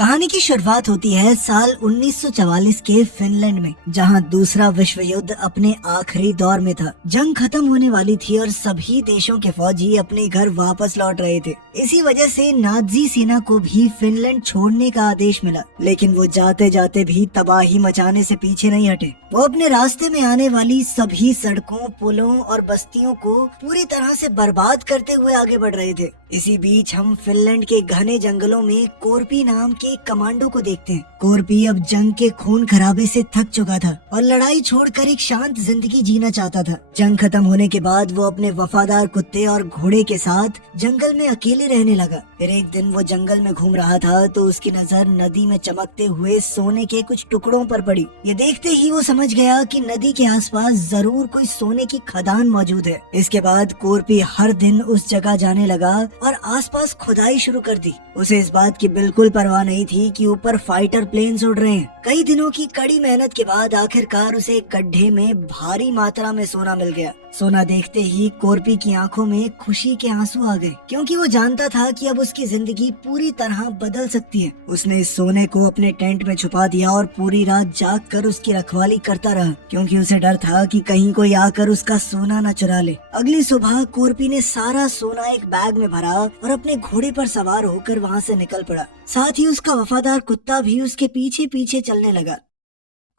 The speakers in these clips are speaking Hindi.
कहानी की शुरुआत होती है साल 1944 के फिनलैंड में, जहां दूसरा विश्व युद्ध अपने आखिरी दौर में था। जंग खत्म होने वाली थी और सभी देशों के फौजी अपने घर वापस लौट रहे थे। इसी वजह से नाजी सेना को भी फिनलैंड छोड़ने का आदेश मिला, लेकिन वो जाते जाते भी तबाही मचाने से पीछे नहीं हटे। वो अपने रास्ते में आने वाली सभी सड़कों, पुलों और बस्तियों को पूरी तरह से बर्बाद करते हुए आगे बढ़ रहे थे। इसी बीच हम फिनलैंड के घने जंगलों में कोरपी नाम के एक कमांडो को देखते हैं। कोरपी अब जंग के खून खराबे से थक चुका था और लड़ाई छोड़कर एक शांत जिंदगी जीना चाहता था। जंग खत्म होने के बाद वो अपने वफादार कुत्ते और घोड़े के साथ जंगल में अकेले रहने लगा। फिर एक दिन वो जंगल में घूम रहा था तो उसकी नजर नदी में चमकते हुए सोने के कुछ टुकड़ों पर पड़ी। ये देखते ही वो समझ गया कि नदी के आसपास जरूर कोई सोने की खदान मौजूद है। इसके बाद कोरपी हर दिन उस जगह जाने लगा और आसपास खुदाई शुरू कर दी। उसे इस बात की बिल्कुल परवाह नहीं थी कि ऊपर फाइटर प्लेन्स उड़ रहे हैं। कई दिनों की कड़ी मेहनत के बाद आखिरकार उसे एक गड्ढे में भारी मात्रा में सोना मिल गया। सोना देखते ही कोरपी की आंखों में खुशी के आंसू आ गए, क्योंकि वो जानता था कि अब उसकी जिंदगी पूरी तरह बदल सकती है। उसने इस सोने को अपने टेंट में छुपा दिया और पूरी रात जाग कर उसकी रखवाली करता रहा, क्योंकि उसे डर था कि कहीं कोई आकर उसका सोना न चुरा ले। अगली सुबह कोरपी ने सारा सोना एक बैग में भरा और अपने घोड़े पर सवार होकर वहाँ से निकल पड़ा। साथ ही उसका वफादार कुत्ता भी उसके पीछे पीछे चलने लगा।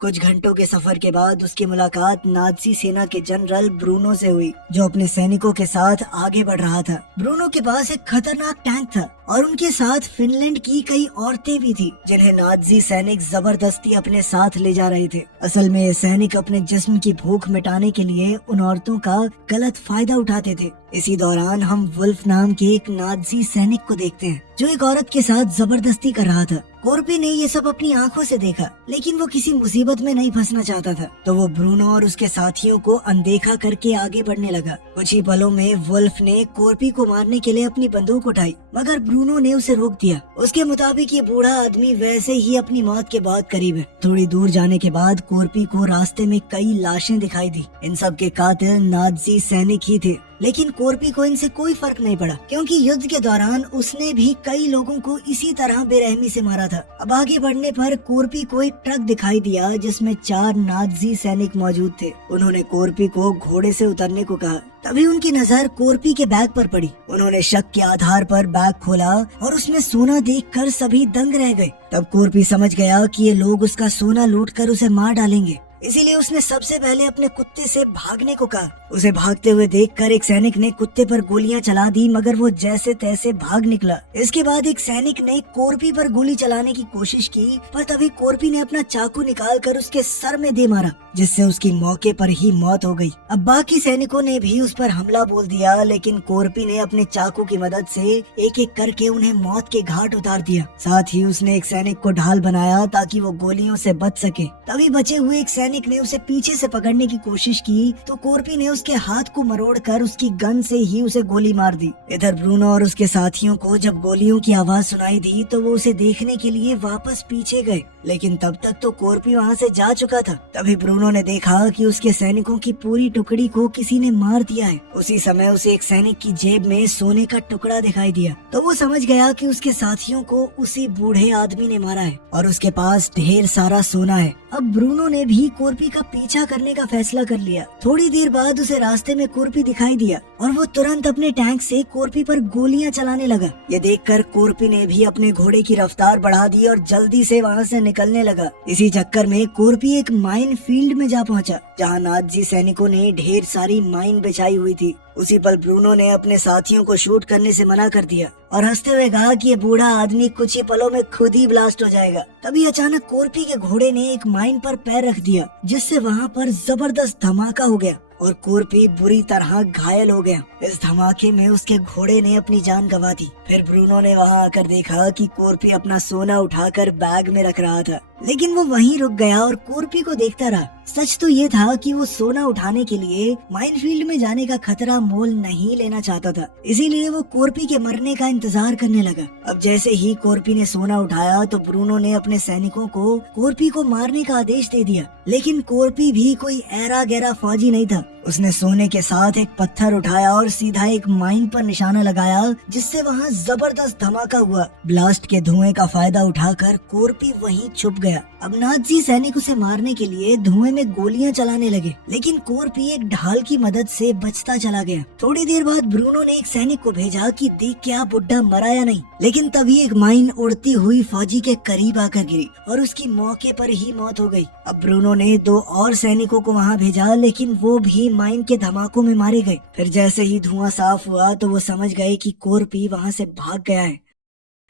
कुछ घंटों के सफर के बाद उसकी मुलाकात नाजी सेना के जनरल ब्रूनो से हुई, जो अपने सैनिकों के साथ आगे बढ़ रहा था। ब्रूनो के पास एक खतरनाक टैंक था और उनके साथ फिनलैंड की कई औरतें भी थी, जिन्हें नाजी सैनिक जबरदस्ती अपने साथ ले जा रहे थे। असल में ये सैनिक अपने जिस्म की भूख मिटाने के लिए उन औरतों का गलत फायदा उठाते थे। इसी दौरान हम वुल्फ नाम के एक नाजी सैनिक को देखते हैं, जो एक औरत के साथ जबरदस्ती कर रहा था। कोरपी ने ये सब अपनी आंखों से देखा, लेकिन वो किसी मुसीबत में नहीं फंसना चाहता था, तो वो ब्रूनो और उसके साथियों को अनदेखा करके आगे बढ़ने लगा। कुछ ही पलों में वुल्फ ने कोरपी को मारने के लिए अपनी बंदूक उठाई, मगर ब्रूनो ने उसे रोक दिया। उसके मुताबिक ये बूढ़ा आदमी वैसे ही अपनी मौत के बहुत करीब है। थोड़ी दूर जाने के बाद कोरपी को रास्ते में कई लाशें दिखाई दी। इन सब के कातिल नाजी सैनिक ही थे, लेकिन कोरपी को इनसे कोई फर्क नहीं पड़ा, क्योंकि युद्ध के दौरान उसने भी कई लोगों को इसी तरह बेरहमी से मारा था। अब आगे बढ़ने पर कोरपी को एक ट्रक दिखाई दिया जिसमें 4 नाजी सैनिक मौजूद थे। उन्होंने कोरपी को घोड़े से उतरने को कहा। तभी उनकी नजर कोरपी के बैग पर पड़ी। उन्होंने शक के आधार पर बैग खोला और उसमें सोना देखकर सभी दंग रह गए। तब कोरपी समझ गया कि ये लोग उसका सोना लूटकर उसे मार डालेंगे, इसीलिए उसने सबसे पहले अपने कुत्ते से भागने को कहा। उसे भागते हुए देखकर एक सैनिक ने कुत्ते पर गोलियां चला दी, मगर वो जैसे तैसे भाग निकला। इसके बाद एक सैनिक ने कोरपी पर गोली चलाने की कोशिश की, पर तभी कोरपी ने अपना चाकू निकालकर उसके सर में दे मारा, जिससे उसकी मौके पर ही मौत हो गई। अब बाकी सैनिकों ने भी उस पर हमला बोल दिया, लेकिन कोरपी ने अपने चाकू की मदद से एक एक करके उन्हें मौत के घाट उतार दिया। साथ ही उसने एक सैनिक को ढाल बनाया ताकि वो गोलियों से बच सके। तभी बचे हुए एक सैनिक ने उसे पीछे से पकड़ने की कोशिश की, तो कोरपी ने उसके हाथ को मरोड़कर उसकी गन से ही उसे गोली मार दी। इधर ब्रूनो और उसके साथियों को जब गोलियों की आवाज सुनाई दी तो वो उसे देखने के लिए वापस पीछे गए, लेकिन तब तक तो कोरपी वहाँ से जा चुका था। तभी ब्रूनो ने देखा कि उसके सैनिकों की पूरी टुकड़ी को किसी ने मार दिया है। उसी समय उसे एक सैनिक की जेब में सोने का टुकड़ा दिखाई दिया, तो वो समझ गया कि उसके साथियों को उसी बूढ़े आदमी ने मारा है और उसके पास ढेर सारा सोना है। अब ब्रूनो ने भी कोरपी का पीछा करने का फैसला कर लिया। थोड़ी देर बाद उसे रास्ते में कोरपी दिखाई दिया और वो तुरंत अपने टैंक से कोरपी पर गोलियां चलाने लगा। ये देखकर कोरपी ने भी अपने घोड़े की रफ्तार बढ़ा दी और जल्दी से वहाँ से निकलने लगा। इसी चक्कर में कोरपी एक माइन फील्ड में जा पहुँचा, जहाँ नाजी सैनिकों ने ढेर सारी माइन बिछाई हुई थी। उसी पल ब्रूनो ने अपने साथियों को शूट करने से मना कर दिया और हंसते हुए कहा कि ये बूढ़ा आदमी कुछ ही पलों में खुद ही ब्लास्ट हो जाएगा। तभी अचानक कोरपी के घोड़े ने एक माइन पर पैर रख दिया, जिससे वहाँ पर जबरदस्त धमाका हो गया और कोरपी बुरी तरह घायल हो गया। इस धमाके में उसके घोड़े ने अपनी जान गंवा दी। फिर ब्रूनो ने वहाँ आकर देखा कि कोरपी अपना सोना उठाकर बैग में रख रहा था, लेकिन वो वहीं रुक गया और कोरपी को देखता रहा। सच तो ये था कि वो सोना उठाने के लिए माइनफील्ड में जाने का खतरा मोल नहीं लेना चाहता था, इसीलिए वो कोरपी के मरने का इंतजार करने लगा। अब जैसे ही कोरपी ने सोना उठाया तो ब्रूनो ने अपने सैनिकों को कोरपी को मारने का आदेश दे दिया, लेकिन कोरपी भी कोई ऐरा गैरा फौजी नहीं था। उसने सोने के साथ एक पत्थर उठाया और सीधा एक माइन पर निशाना लगाया, जिससे वहाँ जबरदस्त धमाका हुआ। ब्लास्ट के धुएं का फायदा उठाकर कोरपी वहीं छुप गया। अब नाजी सैनिक उसे मारने के लिए धुएं में गोलियां चलाने लगे, लेकिन कोरपी एक ढाल की मदद से बचता चला गया। थोड़ी देर बाद ब्रूनो ने एक सैनिक को भेजा कि देख के आप बुड्ढा मरा या नहीं, लेकिन तभी एक माइन उड़ती हुई फौजी के करीब आकर गिरी और उसकी मौके पर ही मौत हो गई। अब ब्रूनो ने 2 और सैनिकों को वहाँ भेजा, लेकिन वो भी माइन के धमाकों में मारे गए। फिर जैसे ही धुआं साफ हुआ तो वो समझ गए कि कोरपी वहाँ से भाग गया है।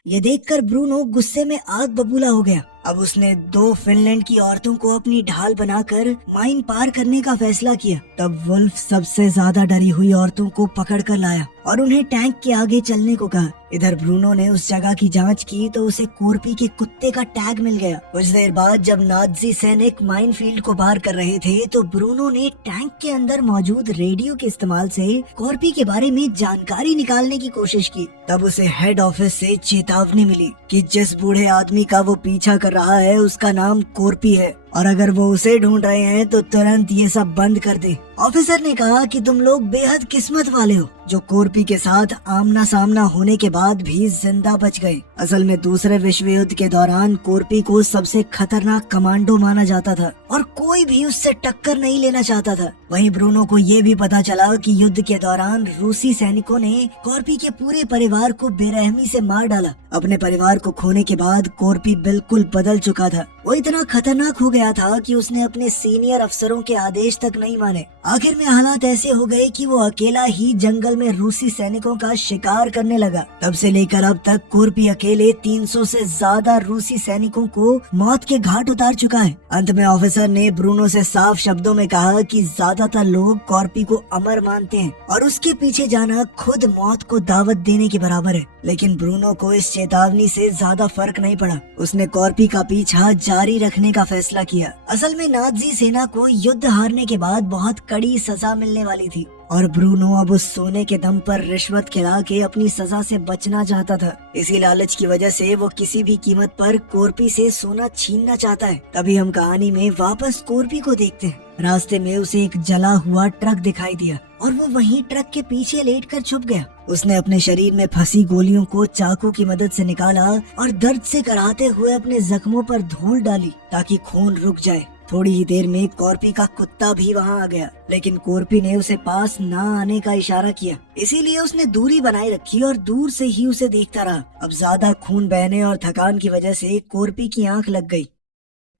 ये देखकर ब्रूनो गुस्से में आग बबूला हो गया। अब उसने 2 फिनलैंड की औरतों को अपनी ढाल बनाकर माइन पार करने का फैसला किया। तब वुल्फ सबसे ज्यादा डरी हुई औरतों को पकड़कर लाया और उन्हें टैंक के आगे चलने को कहा। इधर ब्रूनो ने उस जगह की जांच की तो उसे कोरपी के कुत्ते का टैग मिल गया। कुछ देर बाद जब नाजी सैनिक माइन फील्ड को पार कर रहे थे तो ब्रूनो ने टैंक के अंदर मौजूद रेडियो के इस्तेमाल से कोरपी के बारे में जानकारी निकालने की कोशिश की। तब उसे हेड ऑफिस से चेतावनी मिली कि जिस बूढ़े आदमी का वो पीछा कर रहा है उसका नाम कोरपी है और अगर वो उसे ढूंढ रहे हैं तो तुरंत ये सब बंद कर दे। ऑफिसर ने कहा कि तुम लोग बेहद किस्मत वाले हो जो कोरपी के साथ आमना सामना होने के बाद भी जिंदा बच गए। असल में दूसरे विश्व युद्ध के दौरान कोरपी को सबसे खतरनाक कमांडो माना जाता था और कोई भी उससे टक्कर नहीं लेना चाहता था। वहीं ब्रूनो को ये भी पता चला कि युद्ध के दौरान रूसी सैनिकों ने कोरपी के पूरे परिवार को बेरहमी से मार डाला। अपने परिवार को खोने के बाद कोरपी बिल्कुल बदल चुका था। वो इतना खतरनाक हो गया था कि उसने अपने सीनियर अफसरों के आदेश तक नहीं माने। आखिर में हालात ऐसे हो गए कि वो अकेला ही जंगल में रूसी सैनिकों का शिकार करने लगा। तब से लेकर अब तक कोरपी अकेले 300 से ज्यादा रूसी सैनिकों को मौत के घाट उतार चुका है। अंत में ऑफिसर ने ब्रूनो से साफ शब्दों में कहा कि ज्यादातर लोग कोरपी को अमर मानते हैं और उसके पीछे जाना खुद मौत को दावत देने के बराबर है। लेकिन ब्रूनो को इस चेतावनी से ज्यादा फर्क नहीं पड़ा। उसने कोरपी का पीछा जारी रखने का फैसला किया। असल में नाजी सेना को युद्ध हारने के बाद बहुत कड़ी सजा मिलने वाली थी और ब्रूनो अब उस सोने के दम पर रिश्वत खिला के अपनी सजा से बचना चाहता था। इसी लालच की वजह से वो किसी भी कीमत पर कोरपी से सोना छीनना चाहता है। तभी हम कहानी में वापस कोरपी को देखते हैं। रास्ते में उसे एक जला हुआ ट्रक दिखाई दिया और वो वहीं ट्रक के पीछे लेटकर छुप गया। उसने अपने शरीर में फंसी गोलियों को चाकू की मदद से निकाला और दर्द से कराहते हुए अपने जख्मों पर धूल डाली ताकि खून रुक जाए। थोड़ी ही देर में कोरपी का कुत्ता भी वहां आ गया, लेकिन कोरपी ने उसे पास न आने का इशारा किया। इसीलिए उसने दूरी बनाए रखी और दूर से ही उसे देखता रहा। अब ज्यादा खून बहने और थकान की वजह से कोरपी की आंख लग गई।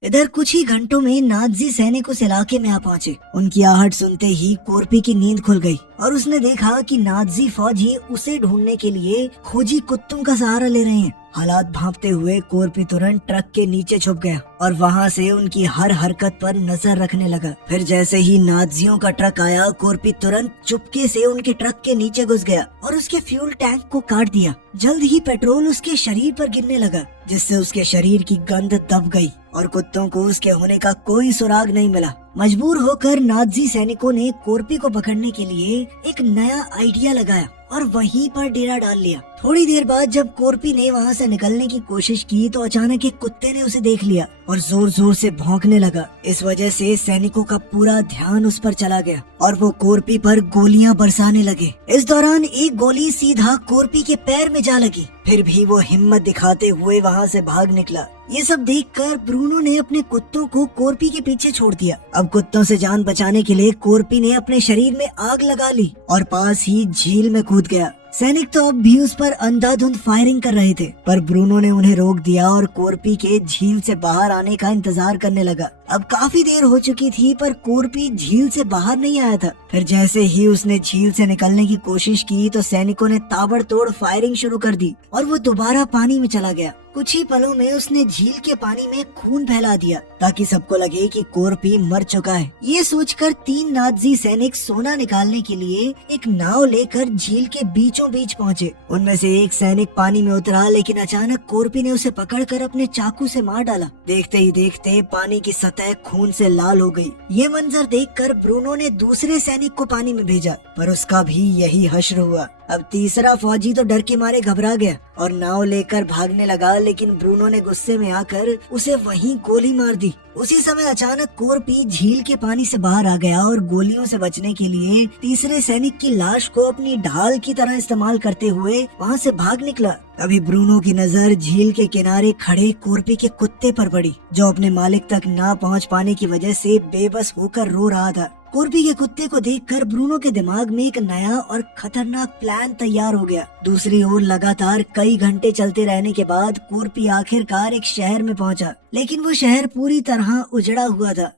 इधर कुछ ही घंटों में नाजी सैनिक उस इलाके में आ पहुंचे। उनकी आहट सुनते ही कोरपी की नींद खुल गई और उसने देखा कि नाजी फौजी उसे ढूंढने के लिए खोजी कुत्तों का सहारा ले रहे हैं। हालात भांपते हुए कोरपी तुरंत ट्रक के नीचे छुप गया और वहां से उनकी हर हरकत पर नजर रखने लगा। फिर जैसे ही नाजियों का ट्रक आया, कोरपी तुरंत चुपके से उनके ट्रक के नीचे घुस गया और उसके फ्यूल टैंक को काट दिया। जल्द ही पेट्रोल उसके शरीर पर गिरने लगा, जिससे उसके शरीर की गंध दब गई और कुत्तों को उसके होने का कोई सुराग नहीं मिला। मजबूर होकर नाजी सैनिकों ने कोरपी को पकड़ने के लिए एक नया आइडिया लगाया और वहीं पर डेरा डाल लिया। थोड़ी देर बाद जब कोरपी ने वहां से निकलने की कोशिश की तो अचानक एक कुत्ते ने उसे देख लिया और जोर जोर से भौंकने लगा। इस वजह से सैनिकों का पूरा ध्यान उस पर चला गया और वो कोरपी पर गोलियां बरसाने लगे। इस दौरान एक गोली सीधा कोरपी के पैर में जा लगी। फिर भी वो हिम्मत दिखाते हुए वहां से भाग निकला। ये सब देखकर ब्रूनो ने अपने कुत्तों को कोरपी के पीछे छोड़ दिया। अब कुत्तों से जान बचाने के लिए कोरपी ने अपने शरीर में आग लगा ली और पास ही झील में कूद गया। सैनिक तो अब भी उस पर अंधाधुंध फायरिंग कर रहे थे, पर ब्रूनो ने उन्हें रोक दिया और कोरपी के झील से बाहर आने का इंतजार करने लगा। अब काफी देर हो चुकी थी पर कोरपी झील से बाहर नहीं आया था। फिर जैसे ही उसने झील से निकलने की कोशिश की तो सैनिकों ने ताबड़तोड़ फायरिंग शुरू कर दी और वो दोबारा पानी में चला गया। कुछ ही पलों में उसने झील के पानी में खून फैला दिया ताकि सबको लगे कि कोरपी मर चुका है। ये सोचकर 3 नाजी सैनिक सोना निकालने के लिए एक नाव लेकर झील के बीचों बीच पहुँचे। उनमें से एक सैनिक पानी में उतरा, लेकिन अचानक कोरपी ने उसे पकड़कर अपने चाकू से मार डाला। देखते ही देखते पानी की सतह खून से लाल हो गई। ये मंजर देखकर ब्रूनो ने दूसरे सैनिक को पानी में भेजा, पर उसका भी यही हश्र हुआ। अब तीसरा फौजी तो डर के मारे घबरा गया और नाव लेकर भागने लगा, लेकिन ब्रूनो ने गुस्से में आकर उसे वहीं गोली मार दी। उसी समय अचानक कोरपी झील के पानी से बाहर आ गया और गोलियों से बचने के लिए तीसरे सैनिक की लाश को अपनी ढाल की तरह इस्तेमाल करते हुए वहां से भाग निकला। तभी ब्रूनो की नजर झील के किनारे खड़े कोरपी के कुत्ते पर पड़ी, जो अपने मालिक तक ना पहुंच पाने की वजह से बेबस होकर रो रहा था। कोरपी के कुत्ते को देखकर ब्रूनो के दिमाग में एक नया और खतरनाक प्लान तैयार हो गया। दूसरी ओर लगातार कई घंटे चलते रहने के बाद कोरपी आखिरकार एक शहर में पहुंचा, लेकिन वो शहर पूरी तरह उजड़ा हुआ था।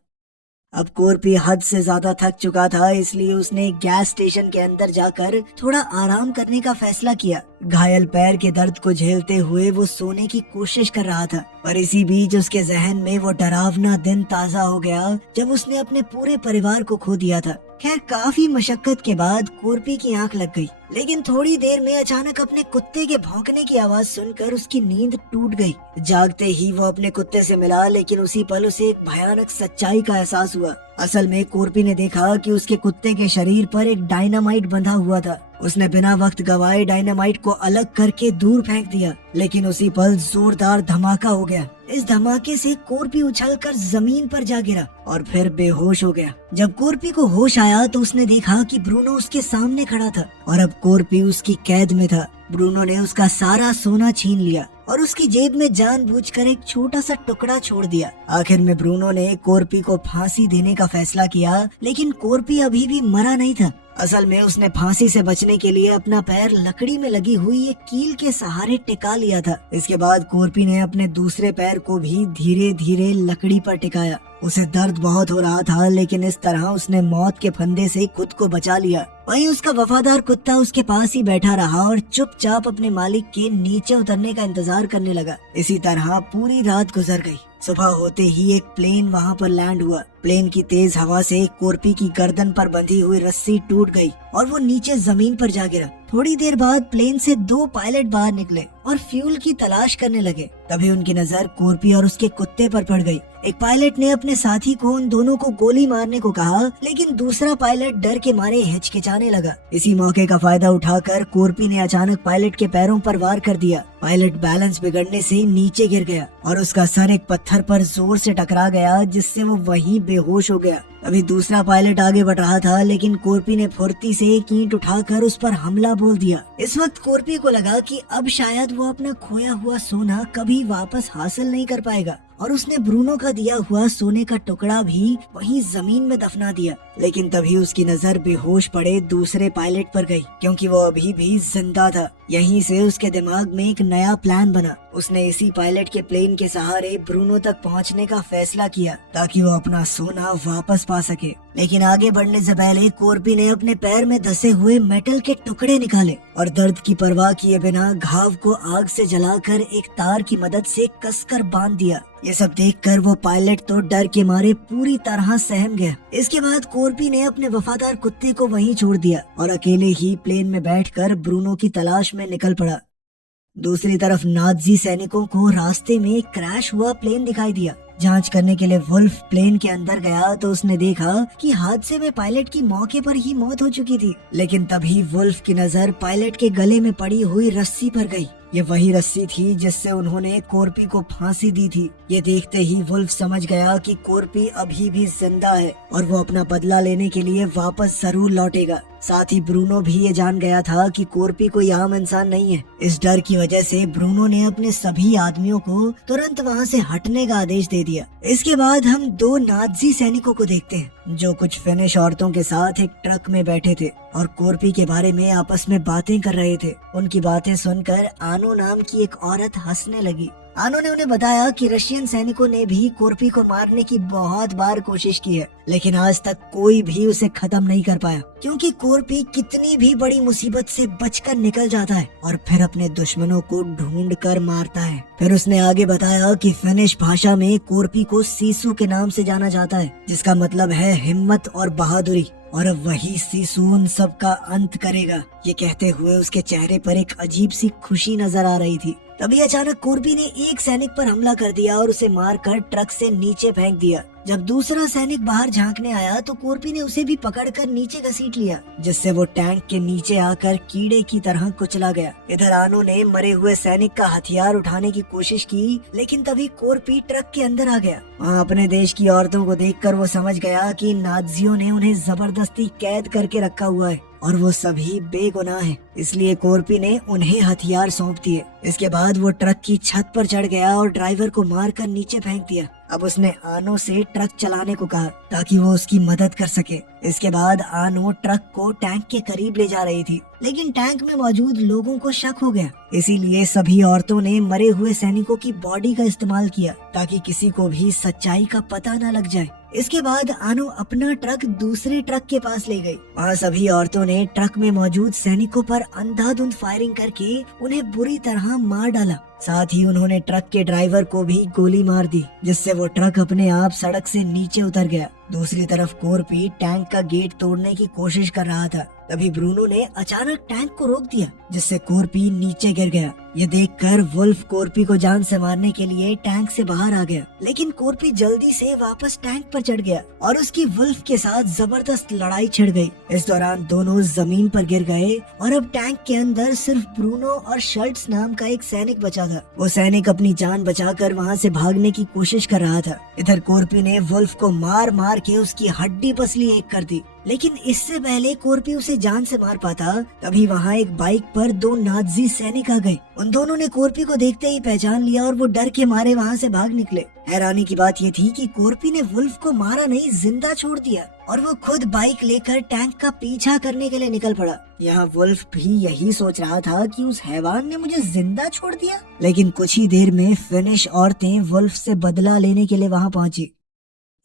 अब कोरपी हद से ज्यादा थक चुका था, इसलिए उसने गैस स्टेशन के अंदर जाकर थोड़ा आराम करने का फैसला किया। घायल पैर के दर्द को झेलते हुए वो सोने की कोशिश कर रहा था, पर इसी बीच उसके जहन में वो डरावना दिन ताजा हो गया जब उसने अपने पूरे परिवार को खो दिया था। खैर, काफी मशक्कत के बाद कोरपी की आंख लग गई, लेकिन थोड़ी देर में अचानक अपने कुत्ते के भौंकने की आवाज सुनकर उसकी नींद टूट गई। जागते ही वो अपने कुत्ते से मिला, लेकिन उसी पल उसे एक भयानक सच्चाई का एहसास हुआ। असल में कोरपी ने देखा कि उसके कुत्ते के शरीर पर एक डायनामाइट बंधा हुआ था। उसने बिना वक्त गवाए डायनामाइट को अलग करके दूर फेंक दिया, लेकिन उसी पल जोरदार धमाका हो गया। इस धमाके से कोरपी उछलकर जमीन पर जा गिरा और फिर बेहोश हो गया। जब कोरपी को होश आया तो उसने देखा कि ब्रूनो उसके सामने खड़ा था और अब कोरपी उसकी कैद में था। ब्रूनो ने उसका सारा सोना छीन लिया और उसकी जेब में जानबूझकर एक छोटा सा टुकड़ा छोड़ दिया। आखिर में ब्रूनो ने कोरपी को फांसी देने का फैसला किया, लेकिन कोरपी अभी भी मरा नहीं था। असल में उसने फांसी से बचने के लिए अपना पैर लकड़ी में लगी हुई एक कील के सहारे टिका लिया था। इसके बाद कोरपी ने अपने दूसरे पैर को भी धीरे धीरे लकड़ी पर टिकाया। उसे दर्द बहुत हो रहा था, लेकिन इस तरह उसने मौत के फंदे से खुद को बचा लिया। वहीं उसका वफादार कुत्ता उसके पास ही बैठा रहा और चुपचाप अपने मालिक के नीचे उतरने का इंतजार करने लगा। इसी तरह पूरी रात गुजर गई। सुबह होते ही एक प्लेन वहां पर लैंड हुआ। प्लेन की तेज हवा से कोरपी की गर्दन पर बंधी हुई रस्सी टूट गई और वो नीचे जमीन पर जा गिरा। थोड़ी देर बाद प्लेन से 2 पायलट बाहर निकले और फ्यूल की तलाश करने लगे। तभी उनकी नजर कोरपी और उसके कुत्ते पर पड़ गई। एक पायलट ने अपने साथी को उन दोनों को गोली मारने को कहा, लेकिन दूसरा पायलट डर के मारे हिचकिचाने लगा। इसी मौके का फायदा उठाकर कोरपी ने अचानक पायलट के पैरों पर वार कर दिया। पायलट बैलेंस बिगड़ने से नीचे गिर गया और उसका सर एक पत्थर पर जोर से टकरा गया, जिससे वो वहीं बेहोश हो गया। अभी दूसरा पायलट आगे बढ़ रहा था, लेकिन कोरपी ने फुर्ती से एक ईंट उठाकर उस पर हमला बोल दिया। इस वक्त कोरपी को लगा कि अब शायद वो अपना खोया हुआ सोना कभी वापस हासिल नहीं कर पाएगा और उसने ब्रूनो का दिया हुआ सोने का टुकड़ा भी वहीं जमीन में दफना दिया। लेकिन तभी उसकी नजर बेहोश पड़े दूसरे पायलट पर गई, क्योंकि वो अभी भी जिंदा था। यहीं से उसके दिमाग में एक नया प्लान बना। उसने इसी पायलट के प्लेन के सहारे ब्रूनो तक पहुंचने का फैसला किया, ताकि वो अपना सोना वापस पा सके। लेकिन आगे बढ़ने से पहले कोरपी ने अपने पैर में धसे हुए मेटल के टुकड़े निकाले और दर्द की परवाह किए बिना घाव को आग से जलाकर एक तार की मदद से कसकर बांध दिया। ये सब देखकर वो पायलट तो डर के मारे पूरी तरह सहम गया। इसके बाद कोरपी ने अपने वफादार कुत्ते को वहीं छोड़ दिया और अकेले ही प्लेन में बैठकर ब्रूनो की तलाश में निकल पड़ा। दूसरी तरफ नाज़ी सैनिकों को रास्ते में एक क्रैश हुआ प्लेन दिखाई दिया। जांच करने के लिए वुल्फ प्लेन के अंदर गया तो उसने देखा कि हादसे में पायलट की मौके पर ही मौत हो चुकी थी। लेकिन तभी वुल्फ की नजर पायलट के गले में पड़ी हुई रस्सी पर गई। ये वही रस्सी थी जिससे उन्होंने कोरपी को फांसी दी थी। ये देखते ही वुल्फ समझ गया कि कोरपी अभी भी जिंदा है और वो अपना बदला लेने के लिए वापस जरूर लौटेगा। साथ ही ब्रूनो भी ये जान गया था कि कोरपी कोई आम इंसान नहीं है। इस डर की वजह से ब्रूनो ने अपने सभी आदमियों को तुरंत वहाँ से हटने का आदेश दे दिया। इसके बाद हम 2 नाज़ी सैनिकों को देखते हैं, जो कुछ फिनिश औरतों के साथ एक ट्रक में बैठे थे और कोरपी के बारे में आपस में बातें कर रहे थे। उनकी बातें सुनकर आनो नाम की एक औरत हंसने लगी। आनो ने उन्हें बताया कि रशियन सैनिकों ने भी कोरपी को मारने की बहुत बार कोशिश की है, लेकिन आज तक कोई भी उसे खत्म नहीं कर पाया, क्योंकि कोरपी कितनी भी बड़ी मुसीबत से बचकर निकल जाता है और फिर अपने दुश्मनों को ढूंढ कर मारता है। फिर उसने आगे बताया कि फिनिश भाषा में कोरपी को सीसू के नाम से जाना जाता है, जिसका मतलब है हिम्मत और बहादुरी, और अब वही सीसू उन सब का अंत करेगा। ये कहते हुए उसके चेहरे पर एक अजीब सी खुशी नजर आ रही थी। तभी अचानक कोरपी ने एक सैनिक पर हमला कर दिया और उसे मारकर ट्रक से नीचे फेंक दिया। जब दूसरा सैनिक बाहर झांकने आया तो कोर्पी ने उसे भी पकड़कर नीचे घसीट लिया, जिससे वो टैंक के नीचे आकर कीड़े की तरह कुचला गया। इधर आनो ने मरे हुए सैनिक का हथियार उठाने की कोशिश की, लेकिन तभी कोर्पी ट्रक के अंदर आ गया। वहाँ अपने देश की औरतों को देखकर वो समझ गया कि नाज़ियों ने उन्हें जबरदस्ती कैद करके रखा हुआ है और वो सभी बेगुनाह हैं। इसलिए कोर्पी ने उन्हें हथियार सौंप दिए। इसके बाद वो ट्रक की छत पर चढ़ गया और ड्राइवर को मारकर नीचे फेंक दिया। अब उसने आनो से ट्रक चलाने को कहा ताकि वो उसकी मदद कर सके। इसके बाद आनो ट्रक को टैंक के करीब ले जा रही थी, लेकिन टैंक में मौजूद लोगों को शक हो गया। इसीलिए सभी औरतों ने मरे हुए सैनिकों की बॉडी का इस्तेमाल किया ताकि किसी को भी सच्चाई का पता न लग जाए। इसके बाद आनो अपना ट्रक दूसरे ट्रक के पास ले गई। वहाँ सभी औरतों ने ट्रक में मौजूद सैनिकों पर अंधाधुंध फायरिंग करके उन्हें बुरी तरह मार डाला। साथ ही उन्होंने ट्रक के ड्राइवर को भी गोली मार दी, जिससे वो ट्रक अपने आप सड़क से नीचे उतर गया। दूसरी तरफ कोर्पी टैंक का गेट तोड़ने की कोशिश कर रहा था। तभी ब्रूनो ने अचानक टैंक को रोक दिया, जिससे कोर्पी नीचे गिर गया। ये देखकर वुल्फ कोर्पी को जान से मारने के लिए टैंक से बाहर आ गया, लेकिन कोर्पी जल्दी से वापस टैंक पर चढ़ गया और उसकी वुल्फ के साथ जबरदस्त लड़ाई छिड़ गई। इस दौरान दोनों जमीन पर गिर गए और अब टैंक के अंदर सिर्फ ब्रूनो और शर्ट्स नाम का एक सैनिक बचा था। वो सैनिक अपनी जान बचाकर वहाँ से भागने की कोशिश कर रहा था। इधर कोर्पी ने वुल्फ को मार मार के उसकी हड्डी पसली एक कर दी, लेकिन इससे पहले कोर्पी उसे जान से मार पाता तभी वहाँ एक बाइक पर दो नाज़ी सैनिक आ गए। उन दोनों ने कोर्पी को देखते ही पहचान लिया और वो डर के मारे वहाँ से भाग निकले। हैरानी की बात ये थी कि कोर्पी ने वुल्फ को मारा नहीं, जिंदा छोड़ दिया और वो खुद बाइक लेकर टैंक का पीछा करने के लिए निकल पड़ा। यहाँ वुल्फ भी यही सोच रहा था कि उस हैवान ने मुझे जिंदा छोड़ दिया। लेकिन कुछ ही देर में फिनिश औरतें वुल्फ से बदला लेने के लिए वहाँ पहुँची।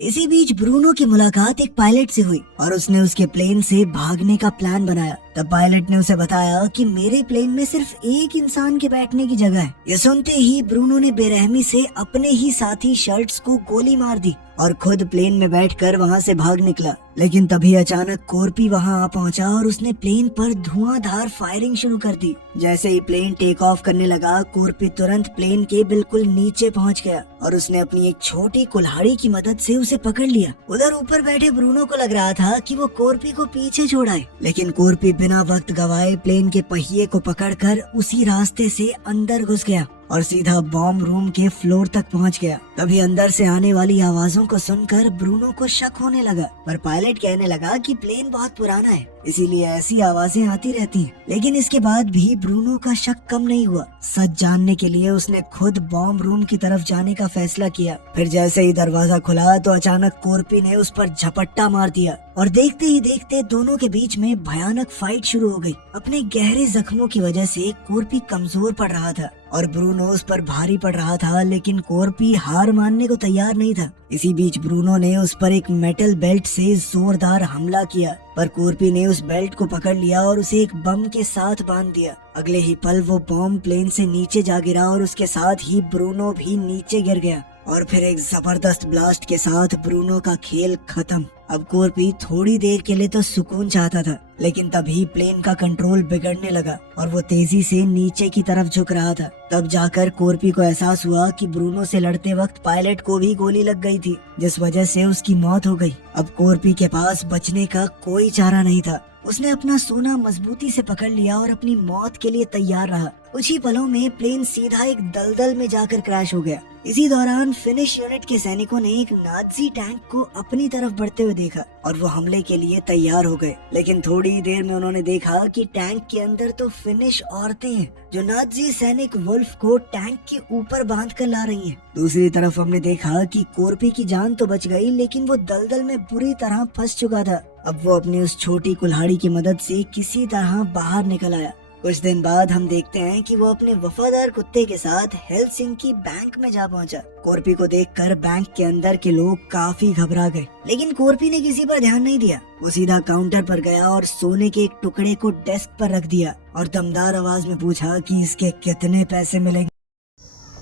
इसी बीच ब्रूनो की मुलाकात एक पायलट से हुई और उसने उसके प्लेन से भागने का प्लान बनाया। तब पायलट ने उसे बताया कि मेरे प्लेन में सिर्फ एक इंसान के बैठने की जगह है। ये सुनते ही ब्रूनो ने बेरहमी से अपने ही साथी शर्ट्स को गोली मार दी और खुद प्लेन में बैठकर वहाँ से भाग निकला। लेकिन तभी अचानक कोर्पी वहाँ आ पहुँचा और उसने प्लेन पर धुआंधार फायरिंग शुरू कर दी। जैसे ही प्लेन टेक ऑफ करने लगा, कोर्पी तुरंत प्लेन के बिल्कुल नीचे पहुँच गया और उसने अपनी एक छोटी कुल्हाड़ी की मदद से उसे पकड़ लिया। उधर ऊपर बैठे ब्रूनो को लग रहा था कि वो कोर्पी को पीछे छोड़ाए, लेकिन कोर्पी बिना वक्त गवाए प्लेन के पहिए को पकड़कर उसी रास्ते से अंदर घुस गया और सीधा बॉम्ब रूम के फ्लोर तक पहुंच गया। तभी अंदर से आने वाली आवाजों को सुनकर ब्रूनो को शक होने लगा, पर पायलट कहने लगा कि प्लेन बहुत पुराना है, इसीलिए ऐसी आवाजें आती रहती हैं। लेकिन इसके बाद भी ब्रूनो का शक कम नहीं हुआ। सच जानने के लिए उसने खुद बॉम्ब रूम की तरफ जाने का फैसला किया। फिर जैसे ही दरवाजा खुला तो अचानक कोर्पी ने उस पर झपट्टा मार दिया और देखते ही देखते दोनों के बीच में भयानक फाइट शुरू हो गई। अपने गहरे जख्मों की वजह से कोर्पी कमजोर पड़ रहा था और ब्रूनो उस पर भारी पड़ रहा था, लेकिन कोर्पी हार मानने को तैयार नहीं था। इसी बीच ब्रूनो ने उस पर एक मेटल बेल्ट से जोरदार हमला किया, पर कोर्पी ने उस बेल्ट को पकड़ लिया और उसे एक बम के साथ बांध दिया। अगले ही पल वो बॉम्ब प्लेन से नीचे जा गिरा और उसके साथ ही ब्रूनो भी नीचे गिर गया और फिर एक जबरदस्त ब्लास्ट के साथ ब्रूनो का खेल खत्म। अब कोर्पी थोड़ी देर के लिए तो सुकून चाहता था, लेकिन तभी प्लेन का कंट्रोल बिगड़ने लगा और वो तेजी से नीचे की तरफ झुक रहा था। तब जाकर कोर्पी को एहसास हुआ कि ब्रूनो से लड़ते वक्त पायलट को भी गोली लग गई थी, जिस वजह से उसकी मौत हो गई। अब कोर्पी के पास बचने का कोई चारा नहीं था। उसने अपना सोना मजबूती से पकड़ लिया और अपनी मौत के लिए तैयार रहा। कुछ ही पलों में प्लेन सीधा एक दलदल में जाकर क्रैश हो गया। इसी दौरान फिनिश यूनिट के सैनिकों ने एक नाज़ी टैंक को अपनी तरफ बढ़ते हुए देखा और वो हमले के लिए तैयार हो गए। लेकिन थोड़ी ही देर में उन्होंने देखा कि टैंक के अंदर तो फिनिश औरतें हैं जो नाज़ी सैनिक वुल्फ को टैंक के ऊपर बांध कर ला रही हैं। दूसरी तरफ हमने देखा कि कोर्पी की जान तो बच गई, लेकिन वो दलदल में बुरी तरह फंस चुका था। अब वो अपनी उस छोटी कुल्हाड़ी की मदद से किसी तरह बाहर निकल आया। कुछ दिन बाद हम देखते हैं कि वो अपने वफादार कुत्ते के साथ हेलसिंकी बैंक में जा पहुंचा। कोर्पी को देखकर बैंक के अंदर के लोग काफी घबरा गए, लेकिन कोर्पी ने किसी पर ध्यान नहीं दिया। वो सीधा काउंटर पर गया और सोने के एक टुकड़े को डेस्क पर रख दिया और दमदार आवाज में पूछा कि इसके कितने पैसे मिलेंगे।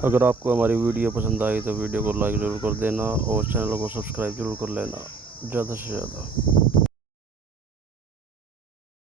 अगर आपको हमारी वीडियो पसंद आई तो वीडियो को लाइक जरूर कर देना और चैनल को सब्सक्राइब जरूर कर लेना ज़्यादा से ज़्यादा।